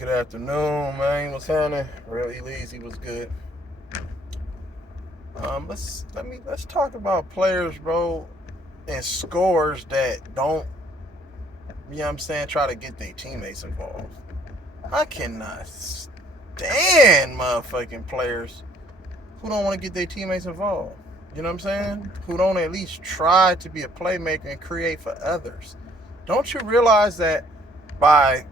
Good afternoon, man. What's happening? Real E-Leezy was good. Let's talk about players, bro, and scores that don't, try to get their teammates involved. I cannot stand motherfucking players who don't want to get their teammates involved. You know what I'm saying? Who don't at least try to be a playmaker and create for others. Don't you realize that by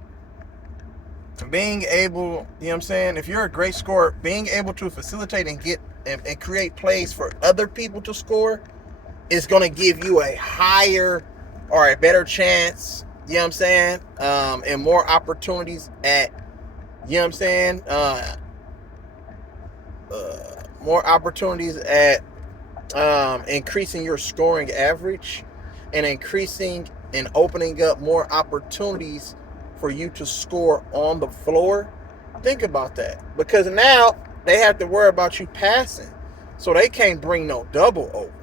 being able, if you're a great scorer, being able to facilitate and get and create plays for other people to score is going to give you a higher or a better chance, and more opportunities at, more opportunities at increasing your scoring average and increasing and opening up more opportunities for you to score on the floor. Think about that, because now they have to worry about you passing, so they can't bring no double over.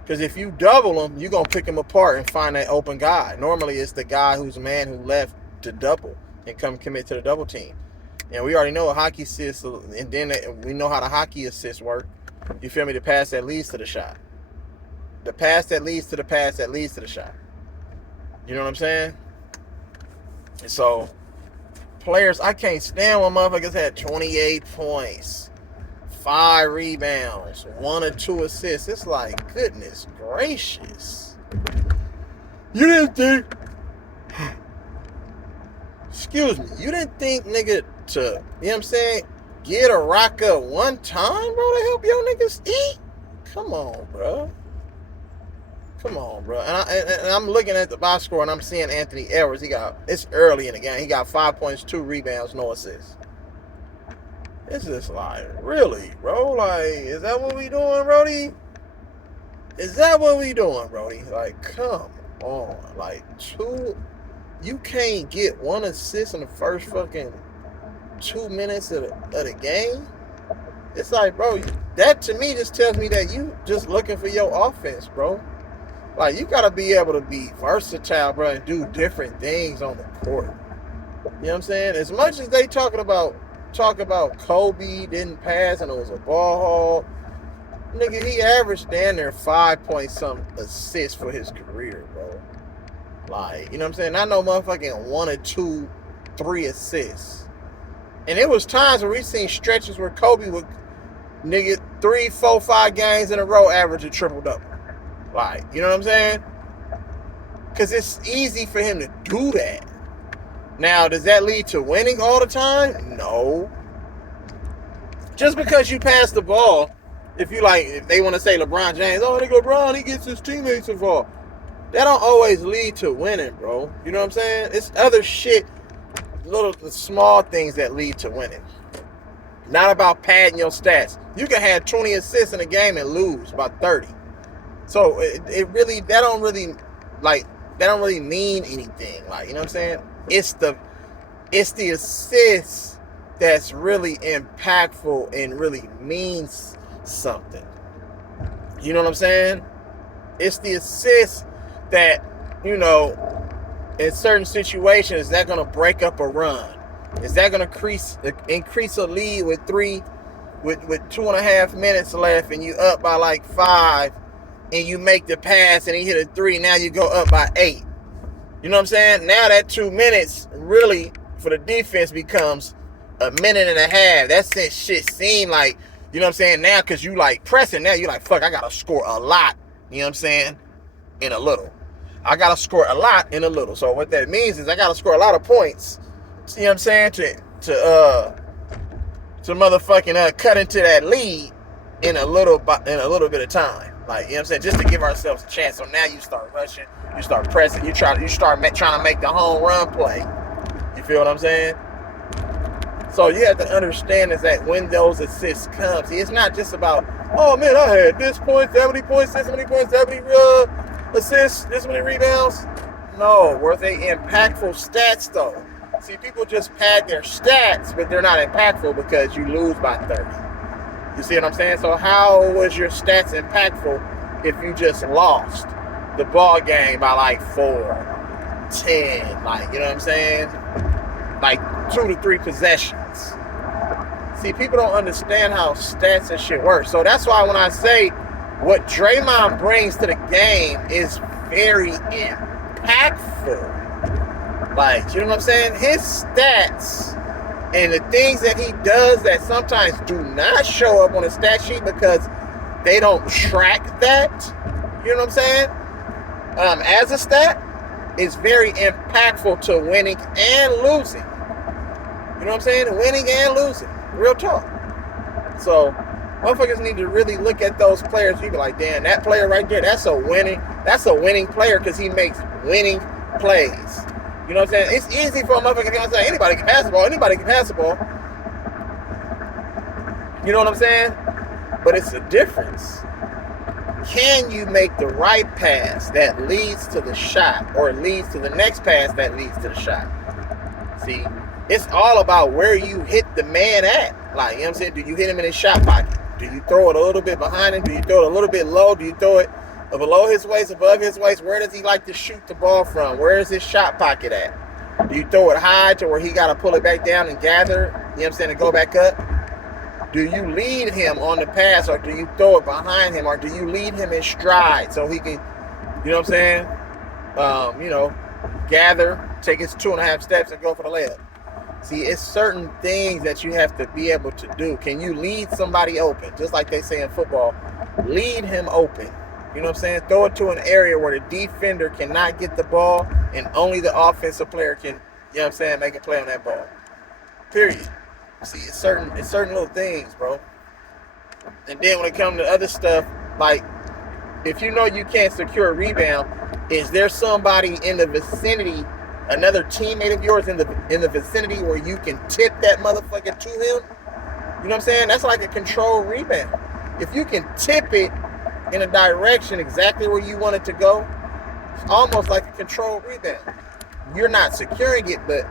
Because if you double them, you're gonna pick them apart and find that open guy. Normally, it's the guy who left to double and come commit to the double team. And we already know a hockey assist, and then we know how the hockey assists work. You feel me? The pass that leads to the shot. The pass that leads to the pass that leads to the shot. You know what I'm saying? And so, players, I can't stand when motherfuckers had 28 points, 5 rebounds, 1 or 2 assists. It's like, goodness gracious. You didn't think, excuse me, you didn't think, nigga, to, get a rock up one time, bro, to help your niggas eat? Come on, bro. Come on, bro. And I'm looking at the box score and I'm seeing Anthony Edwards. It's early in the game. He got 5 points, 2 rebounds, no assists. It's just like, really, bro? Like, is that what we doing, Brody? Is that what we doing, Brody? Like, come on. Like, you can't get 1 assist in the first fucking 2 minutes of the game? It's like, bro, that to me just tells me that you just looking for your offense, bro. Like, you gotta be able to be versatile, bro, and do different things on the court. You know what I'm saying? As much as they talk about Kobe didn't pass and it was a ball hog, nigga, he averaged down there 5 point something assists for his career, bro. Like, you know what I'm saying? I know motherfucking 1 or 2, 3 assists. And it was times where we seen stretches where Kobe would, nigga, 3, 4, 5 games in a row average a triple-double. Like, you know what I'm saying? Because it's easy for him to do that. Now, does that lead to winning all the time? No. Just because you pass the ball, if they want to say LeBron James, oh, nigga, LeBron, he gets his teammates involved. That don't always lead to winning, bro. You know what I'm saying? It's other shit, little small things that lead to winning. Not about padding your stats. You can have 20 assists in a game and lose by 30. So that don't really mean anything. Like, you know what I'm saying? It's the assist that's really impactful and really means something. You know what I'm saying? It's the assist that, in certain situations, that's gonna break up a run. Is that gonna increase a lead with 2.5 minutes left and you up by like 5? And you make the pass and he hit a 3, now you go up by 8. You know what I'm saying? Now that 2 minutes really for the defense becomes a minute and a half. That shit seemed like, you know what I'm saying, now because you like pressing, now you like, fuck, I gotta score a lot, you know what I'm saying, in a little. I gotta score a lot in a little. So what that means is I gotta score a lot of points, you know what I'm saying, to motherfucking cut into that lead in a little bit of time. Like, you know what I'm saying? Just to give ourselves a chance. So now you start rushing, you start pressing, you start trying to make the home run play. You feel what I'm saying? So you have to understand is that when those assists come, see, it's not just about, oh man, I had this point, 70 points, this many points, 70 assists, this many rebounds. No, were they impactful stats though? See, people just pad their stats, but they're not impactful because you lose by 30. You see what I'm saying? So how was your stats impactful if you just lost the ball game by like 4, 10? Like, you know what I'm saying? Like 2 to 3 possessions. See, people don't understand how stats and shit work. So that's why when I say what Draymond brings to the game is very impactful. Like, you know what I'm saying? His stats and the things that he does that sometimes do not show up on a stat sheet because they don't track that, you know what I'm saying? As a stat, is very impactful to winning and losing. You know what I'm saying? Winning and losing. Real talk. So, motherfuckers need to really look at those players. You be like, damn, that player right there, that's a winning player because he makes winning plays. You know what I'm saying? It's easy for a motherfucker to say anybody can pass the ball. Anybody can pass the ball. You know what I'm saying? But it's a difference. Can you make the right pass that leads to the shot or leads to the next pass that leads to the shot? See, it's all about where you hit the man at. Like, you know what I'm saying? Do you hit him in his shot pocket? Do you throw it a little bit behind him? Do you throw it a little bit low? Do you throw it below his waist, above his waist? Where does he like to shoot the ball from? Where is his shot pocket at? Do you throw it high to where he got to pull it back down and gather, you know what I'm saying, and go back up? Do you lead him on the pass or do you throw it behind him or do you lead him in stride so he can, you know what I'm saying, gather, take his 2.5 steps and go for the layup? See, it's certain things that you have to be able to do. Can you lead somebody open? Just like they say in football, lead him open. You know what I'm saying? Throw it to an area where the defender cannot get the ball and only the offensive player can, you know what I'm saying, make a play on that ball. Period. See, it's certain little things, bro. And then when it comes to other stuff, like if you know you can't secure a rebound, is there somebody in the vicinity, another teammate of yours in the vicinity where you can tip that motherfucker to him? You know what I'm saying? That's like a controlled rebound. If you can tip it in a direction exactly where you want it to go, it's almost like a controlled rebound. You're not securing it, but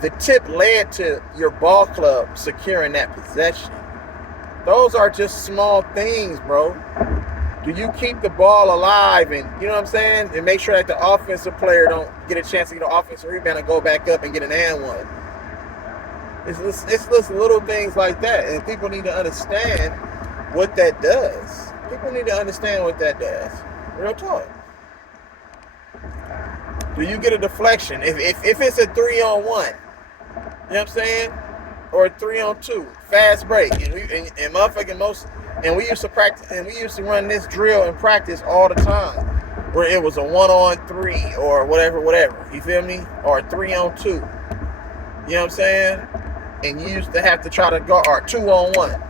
the tip led to your ball club securing that possession. Those are just small things, bro. Do you keep the ball alive and, you know what I'm saying, and make sure that the offensive player don't get a chance to get an offensive rebound and go back up and get an and one? It's just little things like that, and people need to understand what that does. People need to understand what that does. Real talk. Do you get a deflection? If it's a 3-on-1, you know what I'm saying? Or a 3-on-2, fast break. And we used to practice, and we used to run this drill in practice all the time, where it was a 1-on-3 or whatever. You feel me? Or a 3-on-2. You know what I'm saying? And you used to have to try to go, or 2-on-1.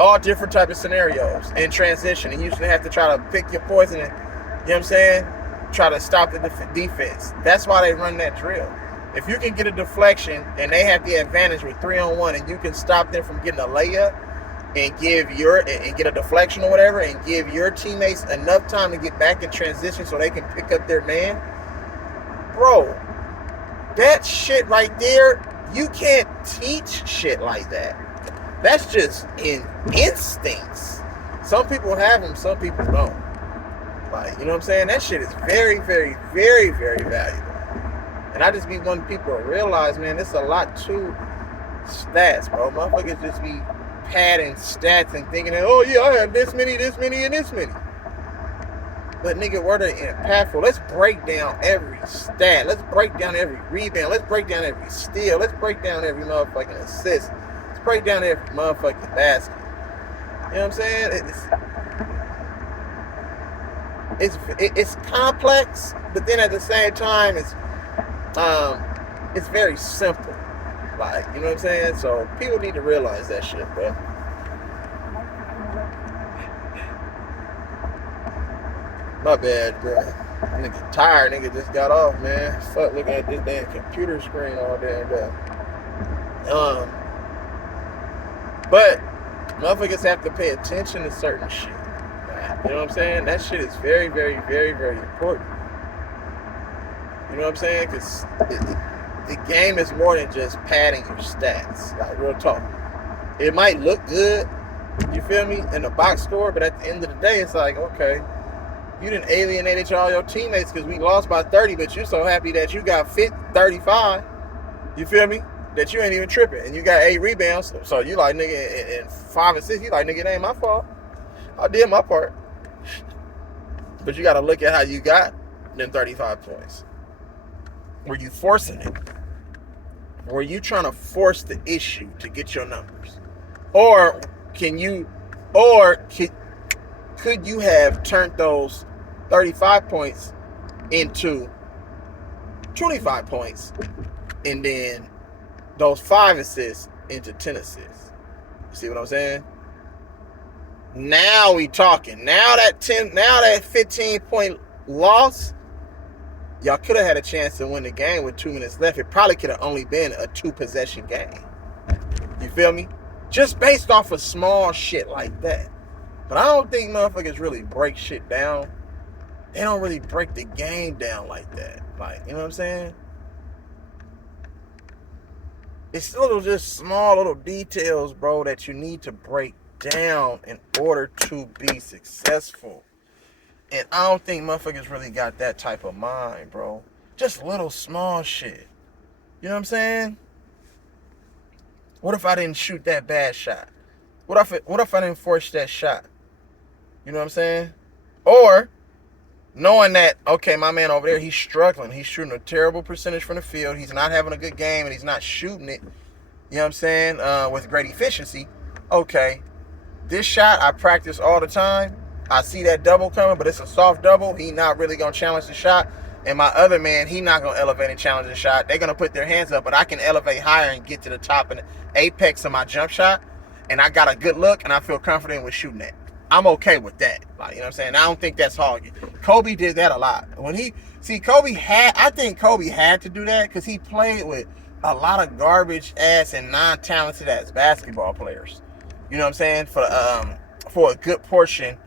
All different type of scenarios in transition. And you used to have to try to pick your poison and, you know what I'm saying, try to stop the defense. That's why they run that drill. If you can get a deflection and they have the advantage with 3-on-1 and you can stop them from getting a layup and get a deflection or whatever and give your teammates enough time to get back in transition so they can pick up their man, bro, that shit right there, you can't teach shit like that. That's just in instincts. Some people have them, some people don't. Like, you know what I'm saying? That shit is very, very, very, very valuable. And I just be wanting people to realize, man, there's a lot to stats, bro. Motherfuckers just be padding stats and thinking that, oh yeah, I have this many, and this many. But nigga, where they impactful? Let's break down every stat. Let's break down every rebound. Let's break down every steal. Let's break down every motherfucking assist. Let's break down every motherfucking basket. You know what I'm saying? It's complex, but then at the same time, it's very simple. Like, you know what I'm saying? So people need to realize that shit, bro. My bad, bro. Nigga tired. Nigga just got off, man. Fuck looking at this damn computer screen all damn day. But motherfuckers have to pay attention to certain shit. You know what I'm saying? That shit is very, very, very, very important. You know what I'm saying? Because the game is more than just padding your stats. Like, real talk. It might look good, you feel me, in the box score, but at the end of the day, it's like, okay, you done alienated all your teammates because we lost by 30, but you're so happy that you got 35. You feel me? That you ain't even tripping. And you got 8 rebounds. So you like, nigga, and 5 and 6, you like, nigga, it ain't my fault. I did my part. But you got to look at how you got them 35 points. Were you forcing it? Were you trying to force the issue to get your numbers? Or could you have turned those 35 points into 25 points and then those 5 assists into 10 assists? See what I'm saying? Now we talking. Now that 15-point loss, y'all could have had a chance to win the game with 2 minutes left. It probably could have only been a 2-possession game. You feel me? Just based off of small shit like that. But I don't think motherfuckers really break shit down. They don't really break the game down like that. Like, you know what I'm saying? It's just small little details, bro, that you need to break down in order to be successful. And I don't think motherfuckers really got that type of mind, bro. Just little small shit. You know what I'm saying? What if I didn't shoot that bad shot? What if I didn't force that shot? You know what I'm saying? Or knowing that, okay, my man over there, he's struggling. He's shooting a terrible percentage from the field. He's not having a good game, and he's not shooting it, you know what I'm saying, with great efficiency. Okay, this shot I practice all the time. I see that double coming, but it's a soft double. He not really going to challenge the shot. And my other man, he not going to elevate and challenge the shot. They're going to put their hands up, but I can elevate higher and get to the top and apex of my jump shot. And I got a good look, and I feel confident with shooting that. I'm okay with that. Like, you know what I'm saying? I don't think that's hard. Kobe did that a lot. I think Kobe had to do that because he played with a lot of garbage ass and non-talented ass basketball players. You know what I'm saying? For a good portion,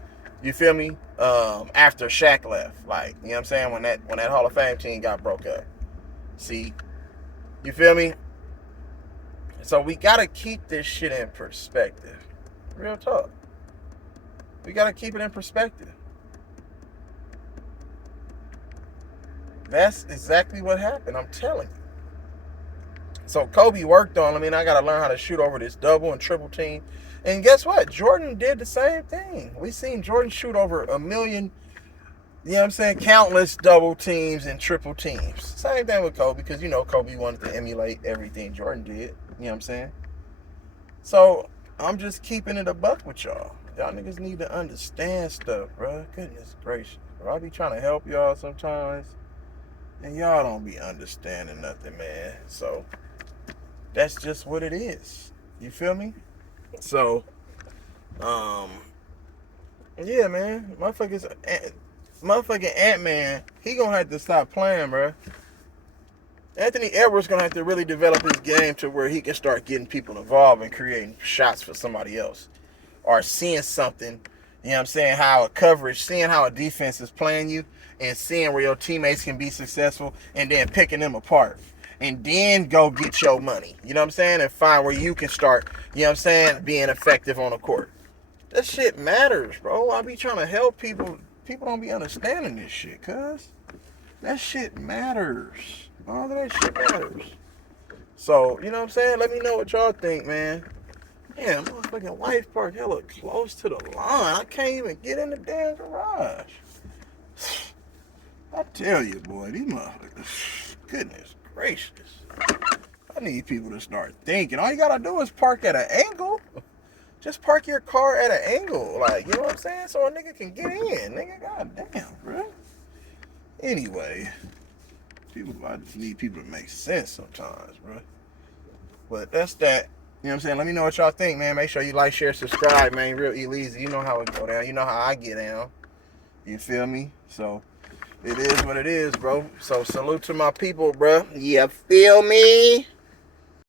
you feel me? After Shaq left. Like, you know what I'm saying? When that Hall of Fame team got broke up. See? You feel me? So we gotta keep this shit in perspective. Real talk. We gotta keep it in perspective. That's exactly what happened. I'm telling you. So Kobe worked on, I gotta learn how to shoot over this double and triple team. And guess what? Jordan did the same thing. We seen Jordan shoot over 1 million, you know what I'm saying, countless double teams and triple teams. Same thing with Kobe, because, you know, Kobe wanted to emulate everything Jordan did. You know what I'm saying? So, I'm just keeping it a buck with y'all. Y'all niggas need to understand stuff, bro. Goodness gracious, bro. I be trying to help y'all sometimes, and y'all don't be understanding nothing, man. So, that's just what it is. You feel me? So, yeah, man. Motherfucking Ant-Man, he gonna have to stop playing, bro. Anthony Edwards gonna have to really develop his game to where he can start getting people involved and creating shots for somebody else. Or seeing something, you know what I'm saying, seeing how a defense is playing you, and seeing where your teammates can be successful, and then picking them apart. And then go get your money. You know what I'm saying? And find where you can start, you know what I'm saying, being effective on the court. That shit matters, bro. I be trying to help people. People don't be understanding this shit, cuz. That shit matters. All of that shit matters. So, you know what I'm saying? Let me know what y'all think, man. Damn, motherfucking White Park hella close to the line. I can't even get in the damn garage. I tell you, boy, these motherfuckers, goodness gracious. I need people to start thinking. All you gotta do is park at an angle. Just park your car at an angle. Like, you know what I'm saying? So a nigga can get in. Nigga, goddamn, bro. Anyway, I just need people to make sense sometimes, bro. But that's that. You know what I'm saying? Let me know what y'all think, man. Make sure you like, share, subscribe, man. Real E-Leezy. You know how it go down. You know how I get down. You feel me? So, it is what it is, bro. So, salute to my people, bro. You feel me?